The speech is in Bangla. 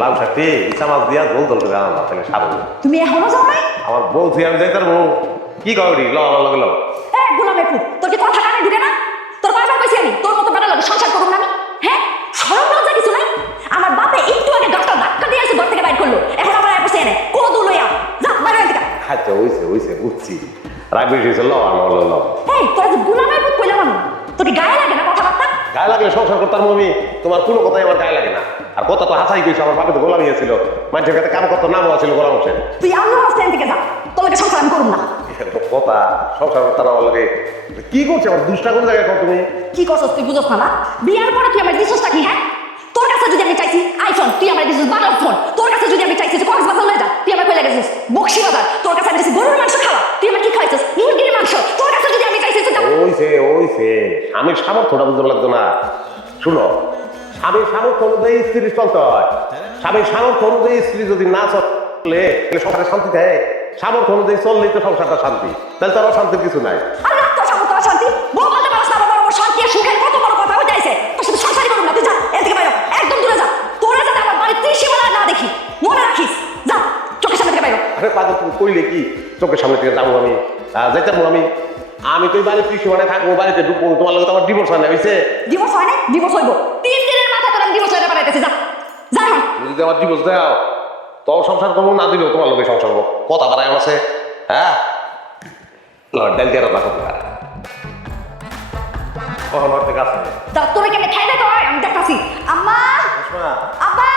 লাল শাকটি ইচ্ছা মাছ দিয়া ঝোল ঝোল করে আনা তাহলে সারো তুমি এখনো যাও নাই? আমার বউ তুই আমি যাইতার বউ কি করি ল আমার লগে ল গোলামের পুত, তোর কি কথা কানে ঢুকে না? তোর কয়বার কইছি আমি তোর মতো বেটা লাগে সংসার করুম না আমি? হ্যাঁ, শরম লজ্জা কিছু নাই? আমার বাপে একটু আগে গাছটা ধাক্কা দিয়ে এসে ঘর থেকে বাইর করলো, এখন আমার বসে এনে কোন দূর লইয়া যা বাইরে এদিকে। আচ্ছা হইছে বুঝছি রাগ বেশি হয়েছে ল আমার ল তোরা যে গোলামের পুত কইলাম আমি, তোর কি গায়ে লাগে না কথাবার্তা? গায়ে লাগলে সংসার করতাম আমি তোমার কোনো কথাই আমার গায়ে লাগে না আর কথা তো হাসাই কইছো আমার বাপে তো গোলামি ছিল মানুষের কাছে কাম করতো নাম ছিল গোলাম হোসেন তুই আল্লাহ হাসতেন থেকে যা, তোর লাগে সংসার আমি করুম না। কথা সংসার করতাম আমার লাগে কি করছে আমার দুষ্টা কোন জায়গায় কর তুমি কি করছস তুই বুঝছ না? বিয়ার পরে তুই আমার দিছসটা কি? হ্যাঁ, তোর কাছে যদি আমি চাইছি আইফোন, তুই আমার দিছস বাটন ফোন। তোর কাছে যদি আমি চাইছি যে কক্সবাজার লয়ে যা, তুই আমার কই লাগেছিস বক্সি বাজার। তোর কাছে আমি চাইছি গরুর মাংস খাওয়া, তুই আমার কি খাইছিস মুরগির মাংস। তোর কাছে যদি আমি চাইছি ওইছে স্বামীর সামর্থ্যটা বুঝতে লাগতো না শুনো স্বামীর সামর্থ্য অনুযায়ী স্ত্রী চলতে হয় স্বামীর সামর্থ্য অনুযায়ী স্ত্রী যদি না চলে তাহলে সংসারে শান্তি থাকে সামর্থ্য অনুযায়ী চললেই তো সংসারটা শান্তি তাহলে তো আর শান্তির কিছু নাই আরে তোর সামর্থ্য আর শান্তি বউ বলতে পারছ না? বড় বড় শান্তি আর সুখের কত বড় কথা হয়ে যাইছে। তোর সাথে সংসারই করুম না, তুই যা এদিকে বাইরে, একদম দূরে যা। তোরা যাতে আমার বাড়ির ত্রিসীমানা না দেখি, মনে রাখিস। যা চোখের সামনে থেকে বাইরে। আরে পাগল তুমি কইলে কি চোখের সামনে থেকে যাবো আমি যাইতাম আমি তো বাড়ির কৃষি মানে থাকবো বাড়িতে ঢুকবো তোমার লগে তো আমার ডিভোর্স হয় না হয়েছে ডিভোর্স হয় না? ডিভোর্স হইব 3 দিনের মাথায় তোর আমি ডিভোর্স হইতে পারাইতেছি। যা যা এখন। তুমি যদি আমার ডিভোর্স দাও তো সংসার করবো না দিলেও তোমার লগে সংসার করবো কথা বাড়ায় আছে হ্যাঁ ডাল দিয়ে রাখা কখন হতে কাছে যা তোরে কেমনে খাই দে তো, আমি দেখতাছি। আম্মা, আব্বা।